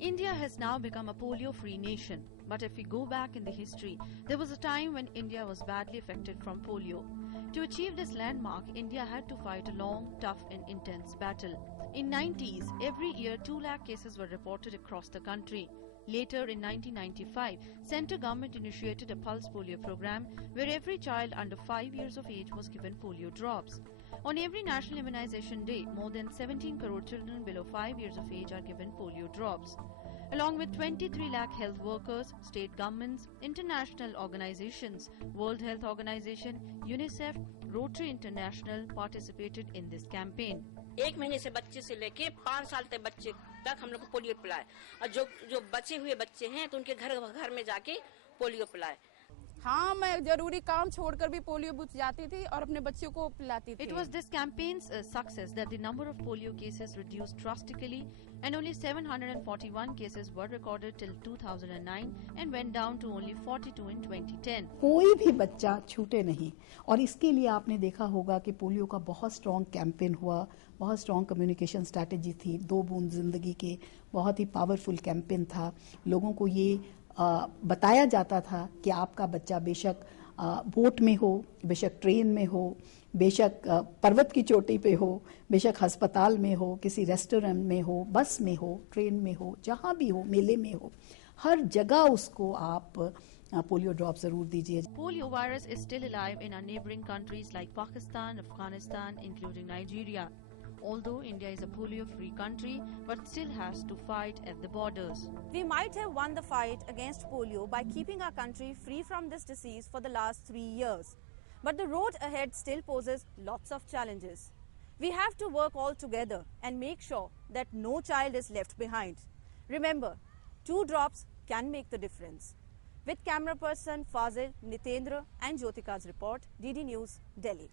India has now become a polio-free nation, but if we go back in the history, there was a time when India was badly affected from polio. To achieve this landmark, India had to fight a long, tough and intense battle. In 90s, every year 2 lakh cases were reported across the country. Later in 1995, central government initiated a pulse polio program where every child under 5 years of age was given polio drops. On every National Immunization Day, more than 17 crore children below 5 years of age are given polio drops. Along with 23 lakh health workers, state governments, international organizations, World Health Organization, UNICEF, Rotary International participated in this campaign. 1 महीने से बच्चे से लेके 5 साल तक बच्चे तक हम लोग को पोलियो पिलाए और जो बचे हुए बच्चे हैं तो उनके घर में जाके पोलियो पिलाए। हाँ, मैं जरूरी काम छोड़कर भी पोलियो बूथ जाती थी और अपने बच्चों को पिलाती थी। It was this campaign's success that the number of polio cases reduced drastically and only 741 cases were recorded till 2009 and went down to only 42 in 2010. कोई भी बच्चा छूटे नहीं और इसके लिए आपने देखा होगा कि पोलियो का बहुत स्ट्रॉन्ग कैंपेन हुआ, बहुत स्ट्रॉन्ग कम्युनिकेशन स्ट्रैटेजी थी। 2 बूंद जिंदगी के बहुत ही पावरफुल कैंपेन था। लोगों को ये बताया जाता था कि आपका बच्चा बेशक बोट में हो, बेशक ट्रेन में हो, बेशक पर्वत की चोटी पे हो, बेशक अस्पताल में हो, किसी रेस्टोरेंट में हो, बस में हो, ट्रेन में हो, जहां भी हो, मेले में हो, हर जगह उसको आप पोलियो ड्रॉप जरूर दीजिए। Polio virus is still alive in our neighboring countries like Pakistan, Afghanistan, including Nigeria. Although India is a polio-free country, but still has to fight at the borders. We might have won the fight against polio by keeping our country free from this disease for the last 3 years. But the road ahead still poses lots of challenges. We have to work all together and make sure that no child is left behind. Remember, 2 drops can make the difference. With camera person Fazil, Nitendra and Jyotika's report, DD News, Delhi.